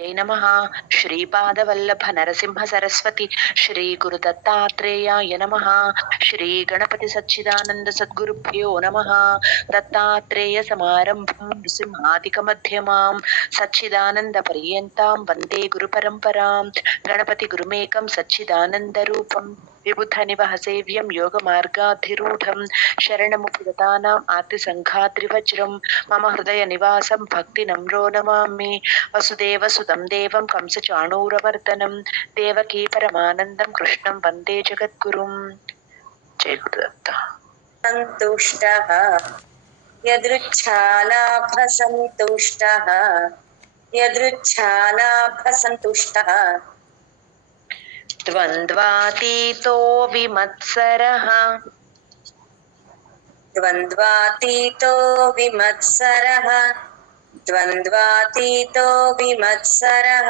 जय नमः। श्रीपादवल्लभ नरसिंह सरस्वती श्री गुरु दत्तात्रेयाय नमः। श्री गणपति सच्चिदानंद सद्गुरुभ्यो नमः। दत्तात्रेय समारंभं नृसिंहादिक मध्यमां सच्चिदानंद पर्यन्तां वन्दे गुरु परम्परां। गणपति गुरुमेकं सच्चिदानंद रूपं विबुध निवह सेव्यं योग मार्गाधिरूढं शरणमुपगतानाम् आर्तिसङ्घाद्रिवज्रं मम हृदय निवासं भक्ति नम्रो नमामि। वसुदेव सुतं देवं कंसचाणूरवर्तनं देवकी परमानन्दं कृष्णं वन्दे जगद्गुरुं। जय गुरुदत्त। सन्तुष्टः यदृच्छालाभसन्तुष्टः यदृच्छालाभसन्तुष्टः द्वन्द्वातीतो विमत्सरः द्वन्द्वातीतो विमत्सरः द्वन्द्वातीतो विमत्सरः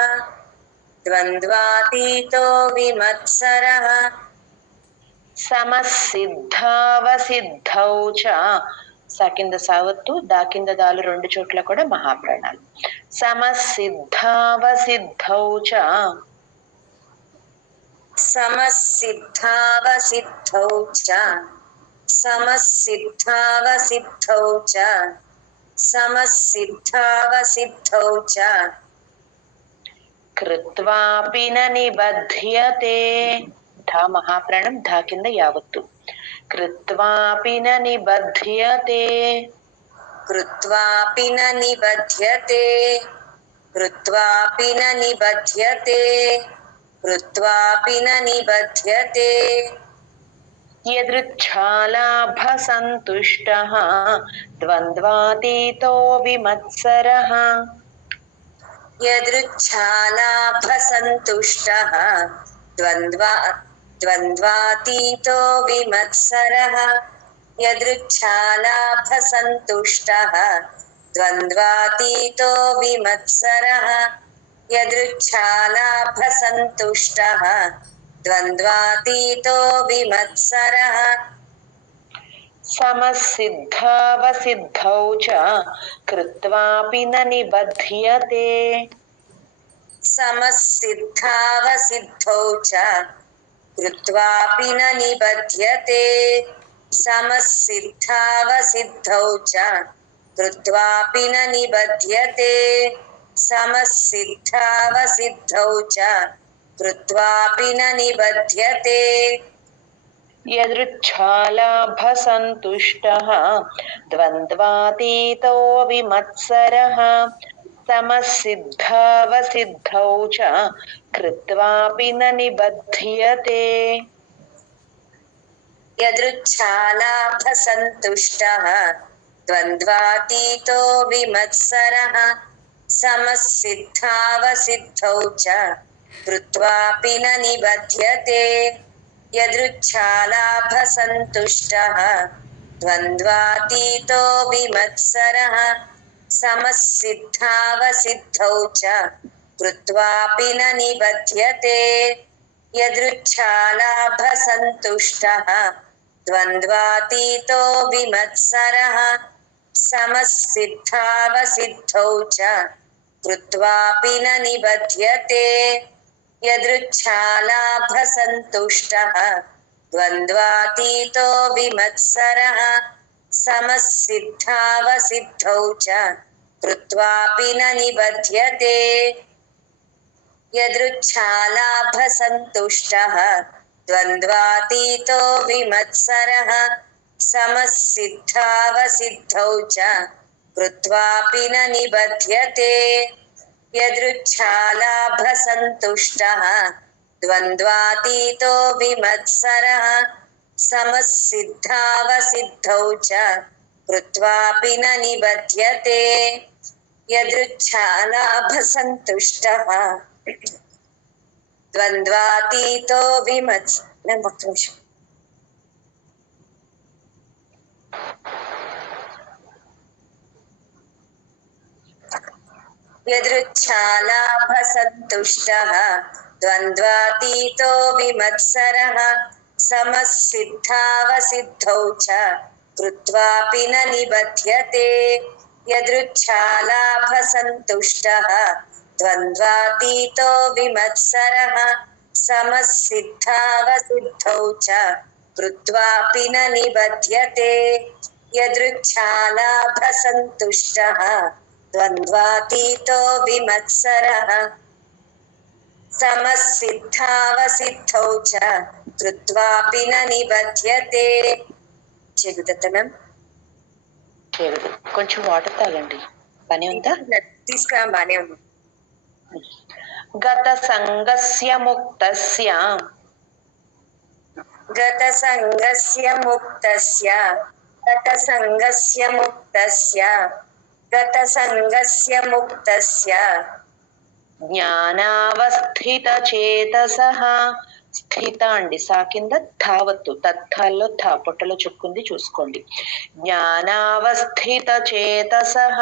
द्वन्द्वातीतो विमत्सरः समः సిద్ధావసిద్ధౌ చ స కింద సావత్తు దా కింద దాలు రెండు చోట్ల కూడా మహాప్రాణాలు. సమసిద్ధావసిద్ధౌ చ समसिद्धावसिद्धौ च समसिद्धावसिद्धौ च समसिद्धावसिद्धौ च కృత్వాపి న నిబధ్యతే ధా మహాప్రాణం ధా కింద యావత్తు కృత్వాపి న నిబధ్యతే कृत्वापि न निबध्यते कृत्वापि न निबध्यते कृत्वापि न निबध्यते యదృచ్ఛాలాభసంతుష్టః ద్వంద్వాతీతో విమత్సరః यदृच्छालाभसन्तुष्टः द्वन्द्वातीतो विमत्सरः यदृच्छालाभसन्तुष्टः द्वन्द्वातीतो विमत्सरः यदृच्छालाभसन्तुष्टः द्वन्द्वातीतो विमत्सरः సమసిద్ధావసిద్ధౌ చ కృత్వాపి న నిబధ్యతే समसिद्धावसिद्धौ च कृत्वापि न निबध्यते समसिद्धावसिद्धौ च कृत्वापि न निबध्यते समसिद्धावसिद्धौ च कृत्वापि न निबध्यते యదృచ్ఛాలాభసంతుష్టః ద్వంద్వాతీతో విమత్సరః సమసిద్ధావసిద్ధౌ చ కృత్వాపి న నిబధ్యతే यदृच्छालाभसन्तुष्टः द्वन्द्वातीतो विमत्सरः समसिद्धावसिद्धौ च कृत्वापि न निबध्यते यदृच्छालाभसन्तुष्टः द्वन्द्वातीतो विमत्सरः समसिद्धावसिद्धौ च कृत्वापि न निबध्यते यदृच्छालाभसन्तुष्टः द्वन्द्वातीतो विमत्सरः समसिद्धावसिद्धौ च कृत्वापि न निबध्यते यदृच्छालाभसन्तुष्टः द्वन्द्वातीतो विमत्सरः समसिद्धावसिद्धौ च कृत्वापि न निबध्यते यदृच्छालाभसन्तुष्टः द्वन्द्वातीतो विमत्सरः समसिद्धावसिद्धौ च कृत्वापि न निबध्यते यदृच्छालाभसन्तुष्टः द्वन्द्वातीतो विमत्सरः समसिद्धावसिद्धौ च कृत्वापि न निबध्यते यदृच्छालाभसन्तुष्टः द्वन्द्वातीतो यदृच्छालाभसन्तुष्टः द्वन्द्वातीतो विमत्सरः समसिद्धावसिद्धौ च कृत्वापि न निबध्यते यदृच्छालाभसन्तुष्टः ద్వంద్వాతీతో విమత్సరః సమः సిద్ధావసిద్ధౌ చ కృత్వాపి న నిబధ్యతే యదృచ్ఛాలాభసంతుష్టః ద్వంద్వాతీతో విమత్సరః సమः సిద్ధావసిద్ధౌ చ కృత్వాపి న నిబధ్యతే. చెగుదత్త మ్యామ్, కొంచెం వాటర్ తాగండి. పని ఉందా? తీసుకురా, బానే ఉంది. గత సంగస్య ముక్తస్య గత సంగస్య ముక్తస్య గత సంగస్య ముక్తస్య గత సంగస్య ముక్తస్య జ్ఞానావస్థిత చేతసః. స్థిత అండి, సా కింద ధావత్తు, తత్థాల్లో ధా పొట్టలో చుక్కుంది చూసుకోండి. జ్ఞానావస్థిత చేతసః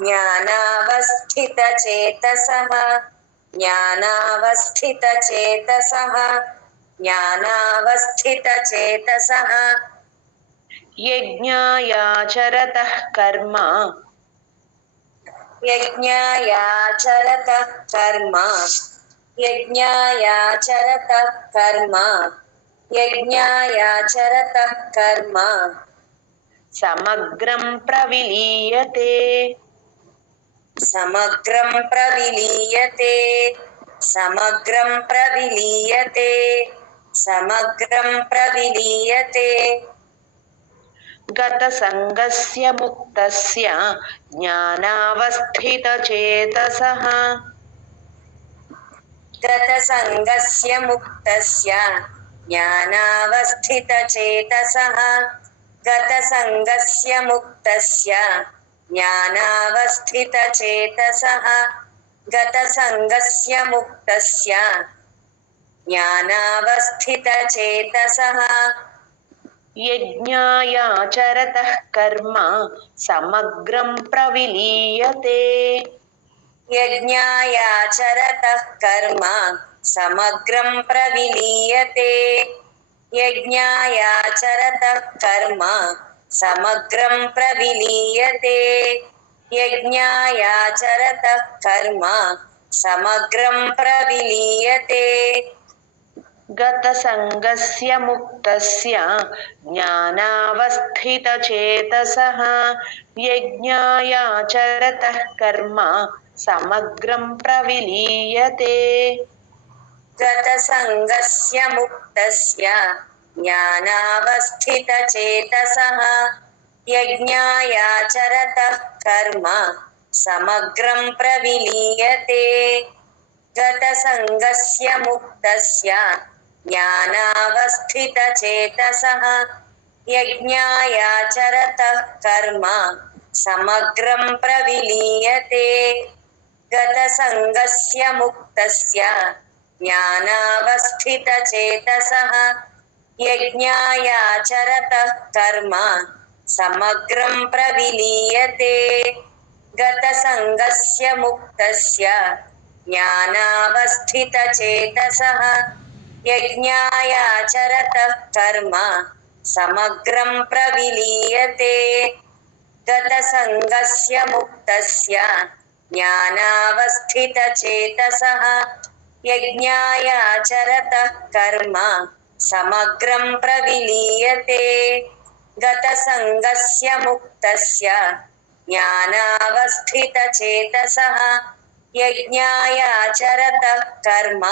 జ్ఞానావస్థిత చేతసః జ్ఞానావస్థిత చేతసః జ్ఞానావస్థిత చేతసః యజ్ఞాయాచరతః కర్మ యజ్ఞాయాచరతః కర్మ యజ్ఞాయాచరతః కర్మ యజ్ఞాయాచరతః కర్మ సమగ్రం ప్రవిలీయతే సమగ్రం ప్రవిలీయతే సమగ్రం ప్రవిలీయతే సమగ్రం ప్రవిలీయతే గత సంగస్య ముక్తస్య జ్ఞానావస్థిత చేతసః గత సంగస్య ముక్తస్య జ్ఞానావస్థిత చేతసః గత సంగస్య ముక్తస్య జ్ఞానావస్థిత చేతసః గత సంగస్య ముక్తస్య జ్ఞానావస్థిత చేతసః యజ్ఞాయాచరతః కర్మ సమగ్రం ప్రవిలీయతే యజ్ఞాయాచరతః కర్మ సమగ్రం ప్రవిలీయతే యజ్ఞాయాచరతః కర్మ సమగ్రం ప్రవిలీయతే యజ్ఞాయాచరతః కర్మ సమగ్రం ప్రవిలీయతే గత సంగస్య ముక్తస్య జ్ఞానావస్థిత చేతసః యజ్ఞాయాచరతః కర్మ సమగ్రం ప్రవిలీయతే గత సంగస్య ముక్తస్య జ్ఞానావస్థిత చేతసః యజ్ఞాయాచరతః కర్మ సమగ్రం ప్రవిలీయతే గత సంగస్య ముక్తస్య జ్ఞానావస్థిత చేతసః యజ్ఞాయాచరతః కర్మ సమగ్రం ప్రవిలీయతే గత సంగస్య ముక్తస్య జ్ఞానావస్థిత చేతసః యజ్ఞాయాచరతః కర్మ సమగ్రం ప్రవిలీయతే గత సంగస్య ముక్తస్య జ్ఞానావస్థిత చేతసః యజ్ఞాయాచరతః కర్మ సమగ్రం ప్రవిలీయతే గత సంగస్య ముక్తస్య జ్ఞానావస్థిత చేతసః యజ్ఞాయాచరతః కర్మ సమగ్రం ప్రవిలీయతే గత సంగస్య ముక్తస్య జ్ఞానావస్థిత చేతసః యజ్ఞాయాచరతః కర్మ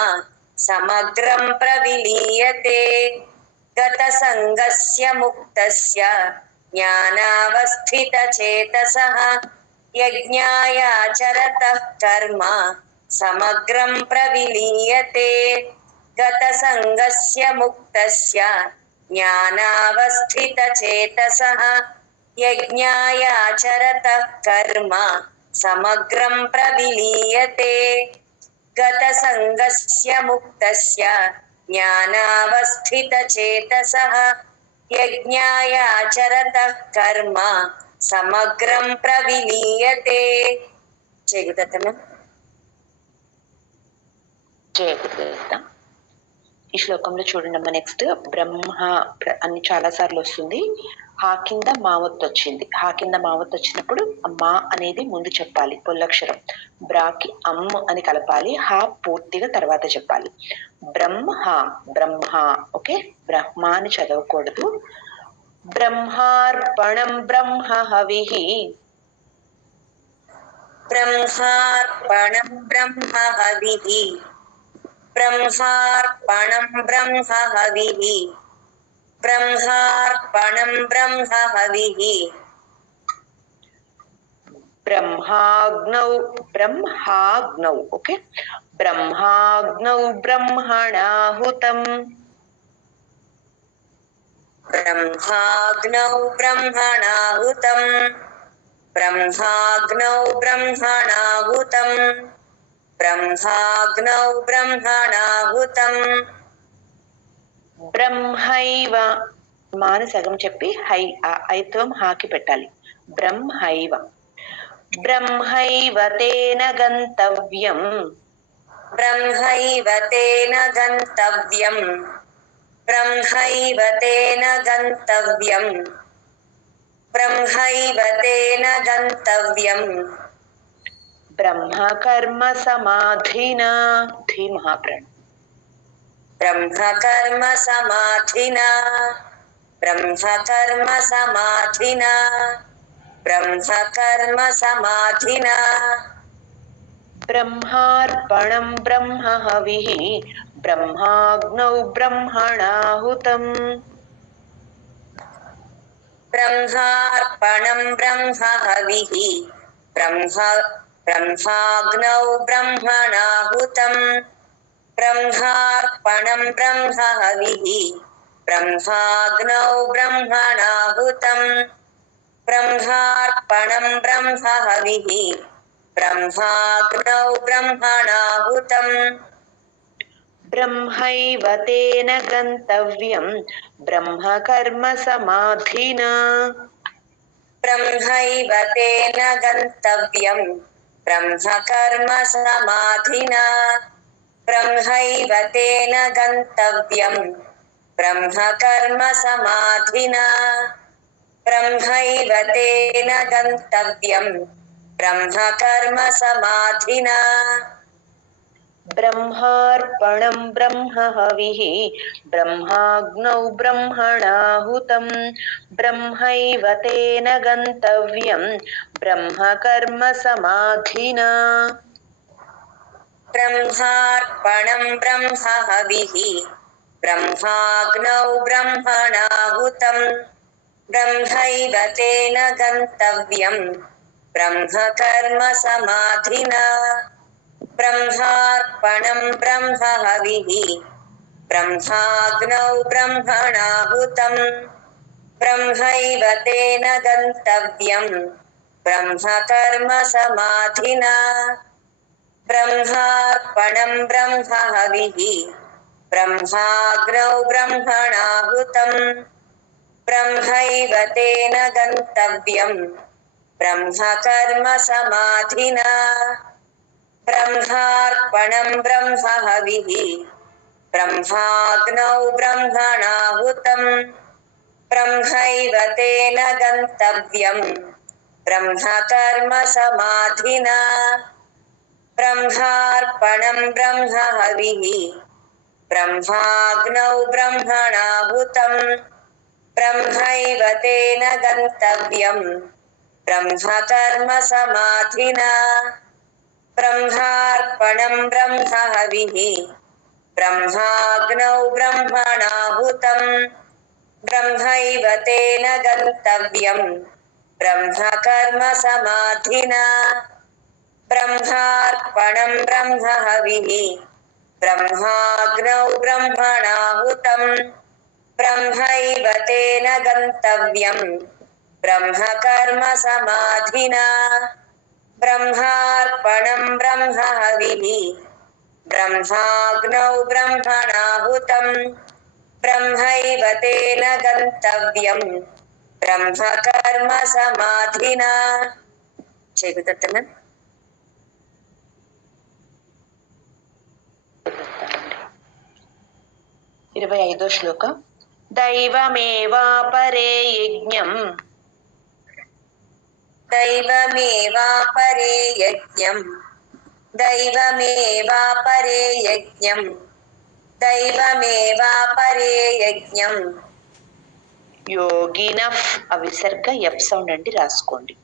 సమగ్రం ప్రవిలీయతే గత సంగస్య ముక్తస్య జ్ఞానావస్థిత చేతసః యజ్ఞాయాచరతః కర్మ సమగ్రం ప్రవిలీయతే గత సంగస్య ముక్తస్య జ్ఞానావస్థిత చేతసః యజ్ఞాయాచరతః కర్మ సమగ్రం ప్రవిలీయతే గత సంగస్య ముక్తస్య జ్ఞానావస్థిత చేతసః యజ్ఞాయాచరతః కర్మ సమగ్రం ప్రవిలీయతే. చేద్దాం. ఈ శ్లోకంలో చూడండి అమ్మ. నెక్స్ట్ బ్రహ్మ అని చాలా సార్లు వస్తుంది. హా కింద మావత్ వచ్చింది. హా కింద మావత్ వచ్చినప్పుడు మా అనేది ముందు చెప్పాలి, పొల్లక్షరం. బ్రాకి అమ్ అని కలపాలి. హా పూర్తిగా తర్వాత చెప్పాలి. బ్రహ్మ బ్రహ్మ. ఓకే, బ్రహ్మ అని చదవకూడదు. బ్రహ్మార్పణం బ్రహ్మ హవిః. బ్రహ్మార్పణం బ్రహ్మ హవిః. బ్రహ్మార్పణం బ్రహ్మ హవిః. బ్రహ్మార్పణం బ్రహ్మ హవిః. బ్రహ్మాగ్నౌ. ఓకే, బ్రహ్మాగ్నౌ బ్రహ్మణాహుతం. బ్రహ్మాగ్నౌ బ్రహ్మణాహుతం. బ్రహ్మాగ్నౌ బ్రహ్మణాహుతం. బ్రహ్మాగ్నౌ బ్రహ్మణాహుతం. బ్రహ్మైవ. మాని సగం చెప్పి హై ఐత్వం హాకి పెట్టాలి. బ్రహ్మైవ. బ్రహ్మైవ తేన గంతవ్యం. బ్రహ్మైవ తేన గంతవ్యం. బ్రహ్మైవ తేన గంతవ్యం. బ్రహ్మైవ తేన గంతవ్యం. బ్రహ్మ కర్మ సమాధినా. ధీ మహాప్రాణం. బ్రహ్మ కర్మ సమాధినా. బ్రహ్మ కర్మ సమాధినా. బ్రహ్మ కర్మ సమాధినా. బ్రహ్మార్పణం బ్రహ్మ హవిః. బ్రహ్మాగ్నౌ బ్రహ్మణాహుతం. బ్రహ్మార్పణం బ్రహ్మ హవిః. బ్రహ్మాగ్నౌ బ్రహ్మణాహుతం. బ్రహ్మార్పణం బ్రహ్మ హవిః. బ్రహ్మాగ్నౌ బ్రహ్మణాహుతం. బ్రహ్మార్పణం బ్రహ్మ హవిః. బ్రహ్మాగ్నౌ బ్రహ్మణాహుతం. బ్రహ్మైవ తేన గంతవ్యం. బ్రహ్మ కర్మ సమాధినా. బ్రహ్మైవ తేన గంతవ్యం. బ్రహ్మ కర్మ సమాధినా. బ్రహ్మైవ తేన గంతవ్యం. బ్రహ్మ కర్మ సమాధినా. బ్రహ్మైవ తేన గంతవ్యం. బ్రహ్మ కర్మ సమాధినా. బ్రహ్మార్పణం బ్రహ్మ హవిః. బ్రహ్మాగ్నౌ బ్రహ్మణాహుతం. బ్రహ్మైవ తేన గంతవ్యం. బ్రహ్మ కర్మ సమాధినా. బ్రహ్మార్పణం బ్రహ్మ హవిః. బ్రహ్మాగ్నౌ బ్రహ్మణాహుతం. బ్రహ్మైవ తేన గంతవ్యం. బ్రహ్మ కర్మ సమాధినా. బ్రహ్మార్పణం బ్రహ్మ హవిః. బ్రహ్మాగ్నౌ బ్రహ్మణాహుతం. బ్రహ్మైవ తేన గంతవ్యం. బ్రహ్మ కర్మ సమాధినా. బ్రహ్మార్పణం బ్రహ్మ హవిః. బ్రహ్మాగ్నౌ బ్రహ్మణాహుతం. బ్రహ్మైవ తేన గంతవ్యం. బ్రహ్మ కర్మ సమాధినా. బ్రహ్మార్పణం బ్రహ్మ హవిః. బ్రహ్మాగ్నౌ బ్రహ్మణాహుతం. బ్రహ్మైవ తేన గంతవ్యం. బ్రహ్మ కర్మ సమాధినా. బ్రహ్మార్పణం బ్రహ్మ హవిః. బ్రహ్మాగ్నౌ బ్రహ్మణాహుతం. బ్రహ్మైవ తేన గంతవ్యం. బ్రహ్మ కర్మ సమాధినా. బ్రహ్మార్పణం బ్రహ్మ హవిః. బ్రహ్మాగ్నౌ బ్రహ్మణాహుతం. బ్రహ్మైవ తేన గంతవ్యం. బ్రహ్మ కర్మ సమాధినా. బ్రహ్మార్పణం బ్రహ్మ హవిః. బ్రహ్మాగ్నౌ బ్రహ్మణాహుతం. బ్రహ్మైవ తేన గంతవ్యం. బ్రహ్మ కర్మ సమాధినా. బ్రహ్మార్పణం బ్రహ్మ హవిః. బ్రహ్మాగ్నౌ బ్రహ్మణాహుతం. బ్రహ్మైవ తేన గంతవ్యం. బ్రహ్మ కర్మ సమాధినా. చెగుతత్తన 25వ శ్లోకం. దైవమేవాపరే యజ్ఞం దైవమేవాపరే యజ్ఞం దైవమేవాపరే యజ్ఞం దైవమేవాపరే యజ్ఞం యోగినః అవిసర్గ ఎఫ్ సౌండ్ అండి రాసుకోండి.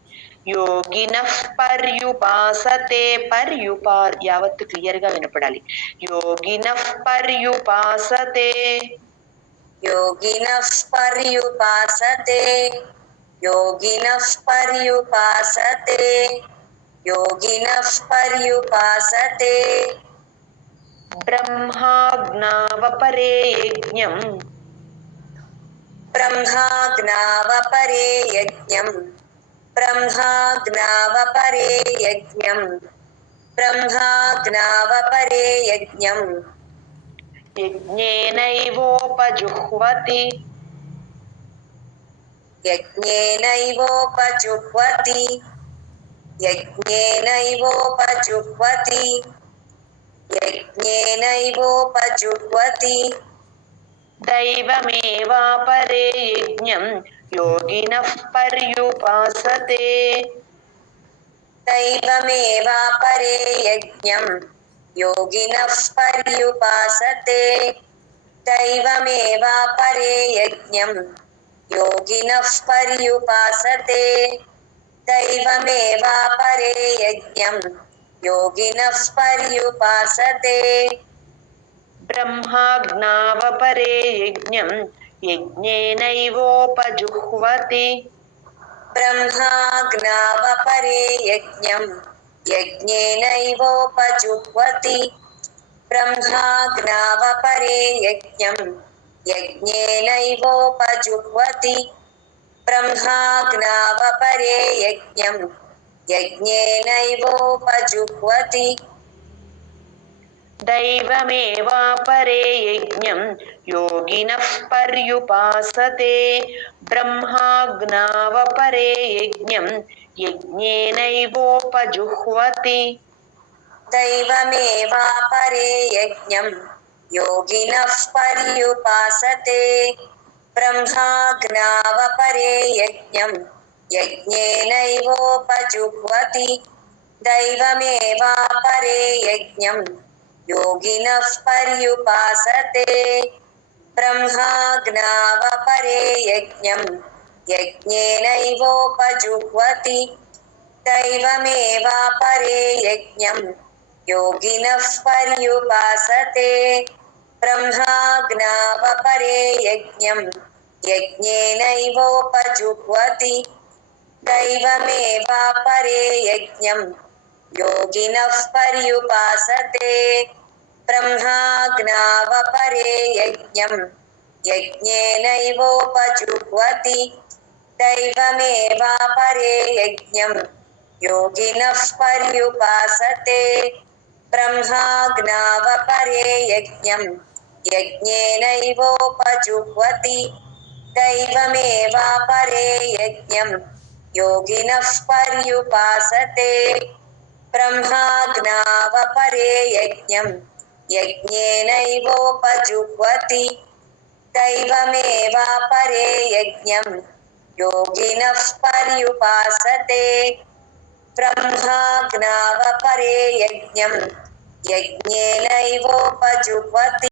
యోగినః పర్యుపాసతే యావత్తు క్లియర్ గా వినపడాలి. యోగినః పర్యుపాసతే యోగినః పర్యుపాసతే యోగినః పర్యుపాసతే యోగినః పర్యుపాసతే బ్రహ్మాజ్ఞావపరే యజ్ఞం బ్రహ్మాజ్ఞావపరే యజ్ఞం బ్రహ్మాజ్ఞావపరే యజ్ఞం బ్రహ్మాజ్ఞావపరే యజ్ఞం యజ్ఞేనైవోపజుహ్వతి యజ్ఞేనైవోపజుహ్వతి యజ్ఞేనైవోపజుహ్వతి యజ్ఞేనైవోపజుహ్వతి దైవమేవాపరే యజ్ఞం యోగినః పర్యుపాసతే దైవమేవాపరే యజ్ఞం యోగినః పర్యుపాసతే దైవమేవాపరే యజ్ఞం యోగినః పర్యుపాసతే దైవమేవాపరే యజ్ఞం యోగినః పర్యుపాసతే బ్రహ్మాజ్ఞావపరే యజ్ఞం యజ్ఞేనైవోపజుహ్వతి బ్రహ్మాజ్ఞావపరే యజ్ఞం యజ్ఞేనైవోపజుహ్వతి బ్రహ్మాజ్ఞావపరే యజ్ఞం యజ్ఞేనైవోపజుహ్వతి బ్రహ్మాజ్ఞావపరే యజ్ఞం యజ్ఞేనైవోపజుహ్వతి దైవమేవాపరే యజ్ఞం యోగినః పర్యుపాసతే బ్రహ్మాజ్ఞావపరే యజ్ఞం యజ్ఞేనైవోపజుహ్వతి దైవమేవాపరే యజ్ఞం యోగినః పర్యుపాసతే బ్రహ్మాజ్ఞావపరే యజ్ఞం యజ్ఞేనైవోపజుహ్వతి దైవమేవాపరే యజ్ఞం యోగినః పర్యుపాసతే బ్రహ్మాజ్ఞావపరే యజ్ఞం యజ్ఞేనైవోపజుహ్వతి దైవమేవాపరే యజ్ఞం యోగినః పర్యుపాసతే బ్రహ్మాజ్ఞావపరే యజ్ఞం యజ్ఞేనైవోపజుహ్వతి దైవమేవాపరే యజ్ఞం యోగినః పర్యుపాసతే బ్రహ్మాజ్ఞావపరే యజ్ఞం యజ్ఞేనైవోపజుహ్వతి దైవమేవాపరే యజ్ఞం యోగినః పర్యుపాసతే బ్రహ్మాజ్ఞావపరే యజ్ఞం యజ్ఞేనైవోపజుహ్వతి దైవమేవాపరే యజ్ఞం యోగినః పర్యుపాసతే బ్రహ్మాజ్ఞావపరే యజ్ఞం యజ్ఞేనైవోపజుహ్వతి దైవమేవాపరే యజ్ఞం యోగినః పర్యుపాసతే బ్రహ్మాజ్ఞావపరే యజ్ఞం యజ్ఞేనైవోపజుహ్వతి